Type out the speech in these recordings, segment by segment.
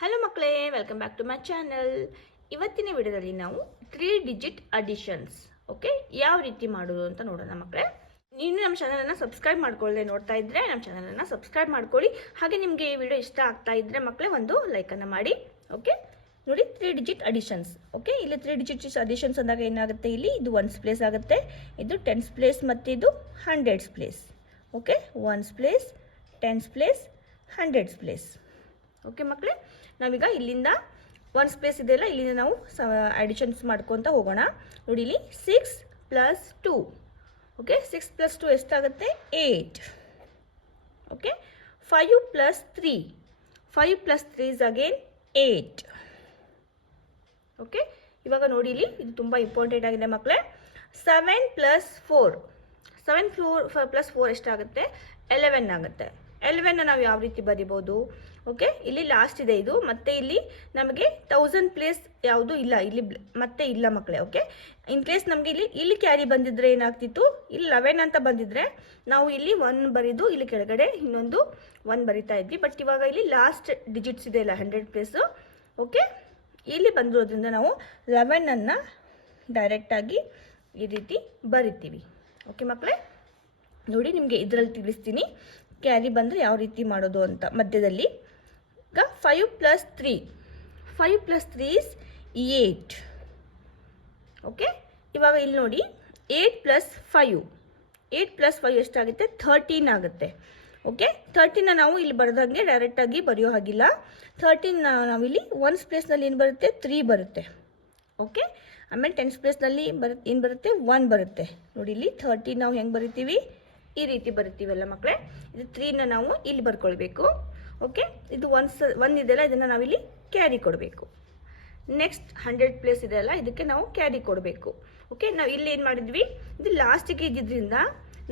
Hello ಮಕ್ಕಳೇ, welcome back to my channel. ಇವತ್ತಿನ ವಿಡಿಯೋದಲ್ಲಿ ನಾವು 3 ಡಿಜಿಟ್ ಅಡಿಷನ್ಸ್ ಯಾವ ರೀತಿ ಮಾಡೋದು ಅಂತ ನೋಡೋಣ ಮಕ್ಕಳೇ. ನೀನು ನಮ್ಮ ಚಾನಲನ್ನು ಸಬ್ಸ್ಕ್ರೈಬ್ ಮಾಡ್ಕೊಳ್ಳದೆ ನೋಡ್ತಾ ಇದ್ದರೆ ನಮ್ಮ ಚಾನಲನ್ನು ಸಬ್ಸ್ಕ್ರೈಬ್ ಮಾಡ್ಕೊಳ್ಳಿ. ಹಾಗೆ ನಿಮಗೆ ಈ ವಿಡಿಯೋ ಇಷ್ಟ ಆಗ್ತಾ ಇದ್ದರೆ ಮಕ್ಕಳೇ ಒಂದು ಲೈಕನ್ನು ಮಾಡಿ. ನೋಡಿ, 3 ಡಿಜಿಟ್ ಅಡಿಷನ್ಸ್. ಇಲ್ಲಿ 3 ಡಿಜಿಟ್ ಅಡಿಷನ್ಸ್ ಅಂದಾಗ ಏನಾಗುತ್ತೆ, ಇಲ್ಲಿ ಇದು 1's ಪ್ಲೇಸ್ ಆಗುತ್ತೆ, ಇದು 10's ಪ್ಲೇಸ್ ಮತ್ತು ಇದು 100's place. 1's place, 10's place, 100's place. ಮಕ್ಕಳೇ, ನಾವೀಗ ಇಲ್ಲಿಂದ 1's ಪ್ಲೇಸ್ ಇದೆಯಲ್ಲ, ಇಲ್ಲಿಂದ ನಾವು ಅಡಿಷನ್ಸ್ ಮಾಡ್ಕೊತ ಹೋಗೋಣ. ನೋಡಿ, ಇಲ್ಲಿ 6 + 2. 6 + 2 ಎಷ್ಟಾಗುತ್ತೆ? 8. 5 + 3. 5 + 3 is again 8. ಇವಾಗ ನೋಡಿ, ಇಲ್ಲಿ ಇದು ತುಂಬ ಇಂಪಾರ್ಟೆಂಟ್ ಆಗಿದೆ ಮಕ್ಕಳೇ. 7 + 4. 7 + 4 ಎಷ್ಟಾಗುತ್ತೆ? 11 ಆಗುತ್ತೆ. 11ನ ನಾವು ಯಾವ ರೀತಿ ಬರಿಬೋದು? ಇಲ್ಲಿ ಲಾಸ್ಟ್ ಇದೆ ಇದು, ಮತ್ತೆ ಇಲ್ಲಿ ನಮಗೆ 1000 ಪ್ಲೇಸ್ ಯಾವುದು ಇಲ್ಲ, ಇಲ್ಲಿ ಮತ್ತೆ ಇಲ್ಲ ಮಕ್ಕಳೇ. ಇನ್ ಕೇಸ್ ನಮಗೆ ಇಲ್ಲಿ ಕ್ಯಾರಿ ಬಂದಿದ್ರೆ ಏನಾಗ್ತಿತ್ತು, ಇಲ್ಲಿ 11 ಅಂತ ಬಂದಿದ್ರೆ ನಾವು ಇಲ್ಲಿ 1 ಬರೀದು ಇಲ್ಲಿ ಕೆಳಗಡೆ ಇನ್ನೊಂದು 1 ಬರಿತಾ ಇದ್ವಿ. ಬಟ್ ಇವಾಗ ಇಲ್ಲಿ ಲಾಸ್ಟ್ ಡಿಜಿಟ್ಸ್ ಇದೆ ಇಲ್ಲ, 100 ಪ್ಲೇಸು. ಇಲ್ಲಿ ಬಂದಿರೋದ್ರಿಂದ ನಾವು 11ಅನ್ನು ಡೈರೆಕ್ಟಾಗಿ ಈ ರೀತಿ ಬರಿತೀವಿ. ಮಕ್ಕಳೇ, ನೋಡಿ, ನಿಮಗೆ ಇದರಲ್ಲಿ ತಿಳಿಸ್ತೀನಿ ಕ್ಯಾರಿ ಬಂದರೆ ಯಾವ ರೀತಿ ಮಾಡೋದು ಅಂತ. ಮಧ್ಯದಲ್ಲಿ ಈಗ 5 + 3. 5 + 3 is 8. ಇವಾಗ ಇಲ್ಲಿ ನೋಡಿ, 8 + 5. 8 + 5 ಎಷ್ಟಾಗುತ್ತೆ? 13 ಆಗುತ್ತೆ. 13ನ ನಾವು ಇಲ್ಲಿ ಬರೆದಂಗೆ ಡೈರೆಕ್ಟಾಗಿ ಬರೆಯೋ ಹಾಗಿಲ್ಲ. 13 ನಾವಿಲ್ಲಿ 1's ಪ್ಲೇಸ್ನಲ್ಲಿ ಏನು ಬರುತ್ತೆ? 3 ಬರುತ್ತೆ. ಆಮೇಲೆ 10's ಪ್ಲೇಸ್ನಲ್ಲಿ ಏನು ಬರುತ್ತೆ? 1 ಬರುತ್ತೆ. ನೋಡಿ, ಇಲ್ಲಿ 13 ನಾವು ಹೆಂಗೆ ಬರಿತೀವಿ? ಈ ರೀತಿ ಬರಿತೀವಲ್ಲ ಮಕ್ಕಳೇ. ಇದು 3ನ ನಾವು ಇಲ್ಲಿ ಬರ್ಕೊಳ್ಬೇಕು. ಇದು 1 ಇದೆಯಲ್ಲ, ಇದನ್ನು ನಾವಿಲ್ಲಿ ಕ್ಯಾರಿ ಕೊಡಬೇಕು. ನೆಕ್ಸ್ಟ್ 100 ಪ್ಲೇಸ್ ಇದೆಯಲ್ಲ, ಇದಕ್ಕೆ ನಾವು ಕ್ಯಾರಿ ಕೊಡಬೇಕು. ನಾವು ಇಲ್ಲಿ ಏನು ಮಾಡಿದ್ವಿ, ಇದು ಲಾಸ್ಟಿಗೆ ಇದ್ದಿದ್ದರಿಂದ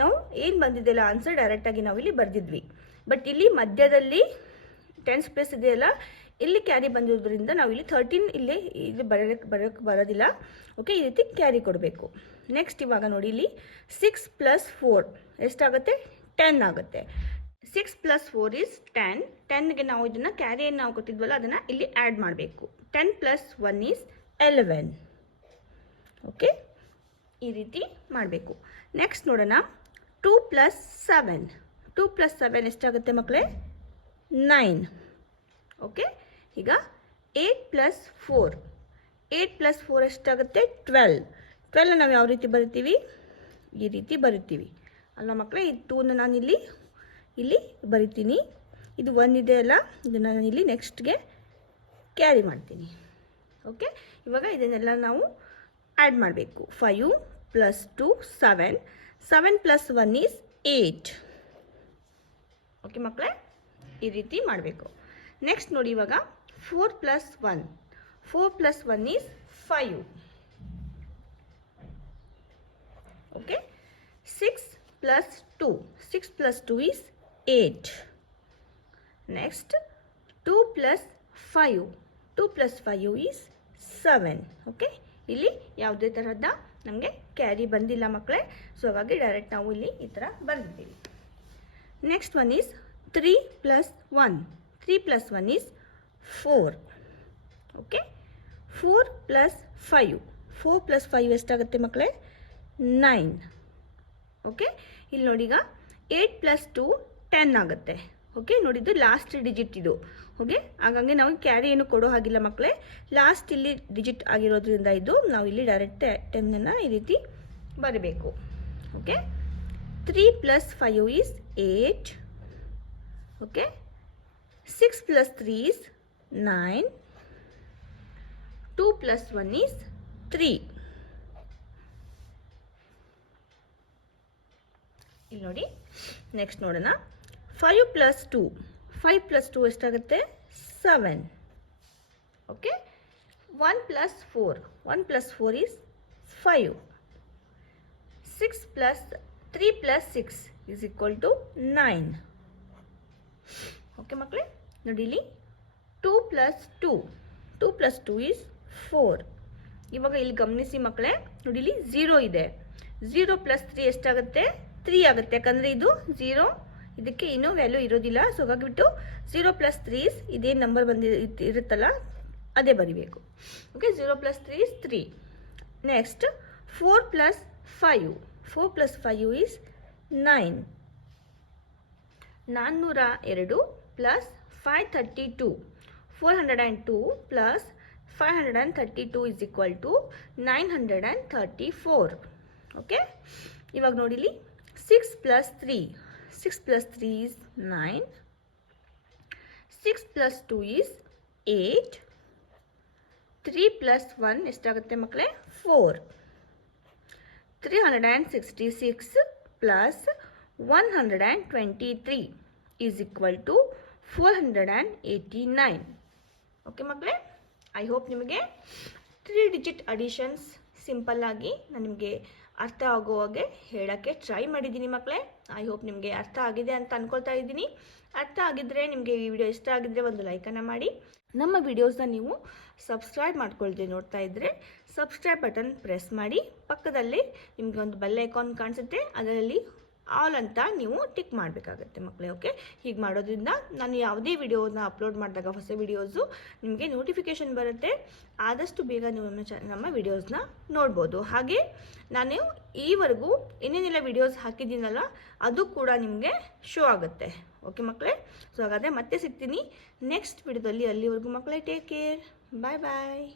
ನಾವು ಏನು ಬಂದಿದೆಯಲ್ಲ ಆನ್ಸರ್ ಡೈರೆಕ್ಟಾಗಿ ನಾವು ಇಲ್ಲಿ ಬರೆದಿದ್ವಿ. ಬಟ್ ಇಲ್ಲಿ ಮಧ್ಯದಲ್ಲಿ 10's ಪ್ಲೇಸ್ ಇದೆಯಲ್ಲ, ಇಲ್ಲಿ ಕ್ಯಾರಿ ಬಂದಿರೋದ್ರಿಂದ ನಾವು ಇಲ್ಲಿ 13 ಇಲ್ಲಿ ಬರೋಕ್ಕೆ ಬರೋದಿಲ್ಲ. ಈ ರೀತಿ ಕ್ಯಾರಿ ಕೊಡಬೇಕು. ನೆಕ್ಸ್ಟ್ ಇವಾಗ ನೋಡಿ, ಇಲ್ಲಿ 6 + 4 ಎಷ್ಟಾಗುತ್ತೆ? 10 ಆಗುತ್ತೆ. 6 + 4 is 10. 10ಗೆ ನಾವು ಇದನ್ನು ಕ್ಯಾರಿ ಏನು ನಾವು ಕೊಟ್ಟಿದ್ವಲ್ಲ ಅದನ್ನು ಇಲ್ಲಿ ಆ್ಯಡ್ ಮಾಡಬೇಕು. 10 + 1 is 11. ಈ ರೀತಿ ಮಾಡಬೇಕು. ನೆಕ್ಸ್ಟ್ ನೋಡೋಣ, 2 + 7. 2 + 7 ಎಷ್ಟಾಗುತ್ತೆ ಮಕ್ಕಳೇ? 9. ಈಗ 8 + 4. 8 + 4 ಎಷ್ಟಾಗುತ್ತೆ? 12. 12 ನಾವು ಯಾವ ರೀತಿ ಬರಿತೀವಿ? ಈ ರೀತಿ ಬರಿತೀವಿ ಅಲ್ಲ ಮಕ್ಕಳೇ. ಈ 2ನ ನಾನು ಇಲ್ಲಿ ಬರಿತೀನಿ. ಇದು 1 ಇದೆ ಅಲ್ಲ, ಇದನ್ನು ನಾನು ಇಲ್ಲಿ ನೆಕ್ಸ್ಟ್ಗೆ ಕ್ಯಾರಿ ಮಾಡ್ತೀನಿ. ಇವಾಗ ಇದನ್ನೆಲ್ಲ ನಾವು ಆ್ಯಡ್ ಮಾಡಬೇಕು. 5 + 2 7. 7 + 1 is 8. ಮಕ್ಕಳೇ, ಈ ರೀತಿ ಮಾಡಬೇಕು. ನೆಕ್ಸ್ಟ್ ನೋಡಿ, ಇವಾಗ 4 + 1. 4 + 1 is 5. 6 + 2. 6 + 2 is 8. Next 2 + 5. 2 + 5 is 7. ಇಲ್ಲಿ ಯಾವುದೇ ತರಹದ ನಮಗೆ ಕ್ಯಾರಿ ಬಂದಿಲ್ಲ ಮಕ್ಕಳೇ. ಸೊ ಹಾಗಾಗಿ ಡೈರೆಕ್ಟ್ ನಾವು ಇಲ್ಲಿ ಈ ಥರ ಬರೆದಿದ್ದೀವಿ. Next one is 3 + 1. 3 + 1 is 4. 4 + 5. 4 + 5 ಎಷ್ಟಾಗುತ್ತೆ ಮಕ್ಕಳೇ? 9. ಇಲ್ಲಿ ನೋಡಿ, ಈಗ 8 + 2 10 ಆಗುತ್ತೆ. ನೋಡಿದ್ದು ಲಾಸ್ಟ್ ಡಿಜಿಟ್ ಇದು. ಹಾಗಾಗಿ ನಾವು ಕ್ಯಾರಿ ಏನು ಕೊಡೋ ಹಾಗಿಲ್ಲ ಮಕ್ಕಳೇ. ಲಾಸ್ಟ್ ಇಲ್ಲಿ ಡಿಜಿಟ್ ಆಗಿರೋದ್ರಿಂದ ಇದು ನಾವು ಇಲ್ಲಿ ಡೈರೆಕ್ಟ್ 10ಅನ್ನು ಈ ರೀತಿ ಬರಬೇಕು. 3 + 5 is 8. 6 + 3 is 9. 2 + 1 is 3. ಇಲ್ಲಿ ನೋಡಿ, ನೆಕ್ಸ್ಟ್ ನೋಡೋಣ, 5 + 2. 5 + 2 ಎಷ್ಟಾಗುತ್ತೆ? 7. 1 + 4. 1 + 4 is 5. 3 + 6 is equal to 9. ಮಕ್ಕಳೇ, ನೋಡಿ, ಇಲ್ಲಿ 2 + 2. 2 + 2 is 4. ಇವಾಗ ಇಲ್ಲಿ ಗಮನಿಸಿ ಮಕ್ಕಳೇ, ನೋಡಿ, ಇಲ್ಲಿ 0 ಇದೆ. 0 + 3 ಎಷ್ಟಾಗುತ್ತೆ? 3 ಆಗುತ್ತೆ. ಯಾಕಂದರೆ ಇದು 0 ಇದಕ್ಕೆ ಇನ್ನೂ ವ್ಯಾಲ್ಯೂ ಇರೋದಿಲ್ಲ. ಸೊ ಹಾಗಾಗಿಬಿಟ್ಟು 0 + 3 ಇದೇನು ನಂಬರ್ ಇರುತ್ತಲ್ಲ ಅದೇ ಬರಿಬೇಕು. Okay, 0 + 3 is 3. Next 4 + 5. 4 + 5 is 9. 402 + 532. 402 + 532 is equal to 934. Okay, ಇವಾಗ ನೋಡಿಲಿ 6 + 3. 6 + 3 is 9. 6 + 2 is 8. 3 + 1 ಎಷ್ಟಾಗುತ್ತೆ ಮಕ್ಕಳೇ? 4. 366 + 123 is equal to 489. ಓಕೆ ಮಕ್ಕಳೇ, ಐ ಹೋಪ್ ನಿಮಗೆ 3 ಡಿಜಿಟ್ ಅಡಿಷನ್ಸ್ ಸಿಂಪಲ್ ಆಗಿ ನಾನು ನಿಮಗೆ ಅರ್ಥ ಆಗೋ ಹಾಗೆ ಹೇಳೋಕ್ಕೆ ಟ್ರೈ ಮಾಡಿದ್ದೀನಿ ಮಕ್ಕಳೇ. ಐ ಹೋಪ್ ನಿಮಗೆ ಅರ್ಥ ಆಗಿದೆ ಅಂತ ಅಂದ್ಕೊಳ್ತಾ ಇದ್ದೀನಿ. ಅರ್ಥ ಆಗಿದ್ದರೆ ನಿಮಗೆ ಈ ವಿಡಿಯೋ ಇಷ್ಟ ಆಗಿದ್ದರೆ ಒಂದು ಲೈಕನ್ನು ಮಾಡಿ. ನಮ್ಮ ವಿಡಿಯೋಸ್ನ ನೀವು ಸಬ್ಸ್ಕ್ರೈಬ್ ಮಾಡ್ಕೊಳ್ದೆ ನೋಡ್ತಾ ಇದ್ದರೆ ಸಬ್ಸ್ಕ್ರೈಬ್ ಬಟನ್ ಪ್ರೆಸ್ ಮಾಡಿ. ಪಕ್ಕದಲ್ಲಿ ನಿಮಗೆ ಒಂದು ಬೆಲ್ ಐಕಾನ್ ಕಾಣಿಸುತ್ತೆ, ಅದರಲ್ಲಿ ಆಲ್ ಅಂತ ನೀವು ಟಿಕ್ ಮಾಡಬೇಕಾಗತ್ತೆ ಮಕ್ಕಳೇ. ಓಕೆ, ಹೀಗೆ ಮಾಡೋದ್ರಿಂದ ನಾನು ಯಾವುದೇ ವಿಡಿಯೋನ ಅಪ್ಲೋಡ್ ಮಾಡಿದಾಗ ಹೊಸ ವಿಡಿಯೋಸು ನಿಮಗೆ ನೋಟಿಫಿಕೇಷನ್ ಬರುತ್ತೆ. ಆದಷ್ಟು ಬೇಗ ನೀವು ನಮ್ಮ ವಿಡಿಯೋಸ್ನ ನೋಡ್ಬೋದು. ಹಾಗೆ ನಾನು ಈವರೆಗೂ ಏನೇನೆಲ್ಲ ವಿಡಿಯೋಸ್ ಹಾಕಿದ್ದೀನಲ್ಲ ಅದು ಕೂಡ ನಿಮಗೆ ಶೋ ಆಗುತ್ತೆ. ಓಕೆ ಮಕ್ಕಳೇ, ಸೊ ಹಾಗಾದರೆ ಮತ್ತೆ ಸಿಗ್ತೀನಿ ನೆಕ್ಸ್ಟ್ ವಿಡಿಯೋದಲ್ಲಿ. ಅಲ್ಲಿವರೆಗೂ ಮಕ್ಕಳೇ ಟೇಕ್ ಕೇರ್, ಬಾಯ್ ಬಾಯ್.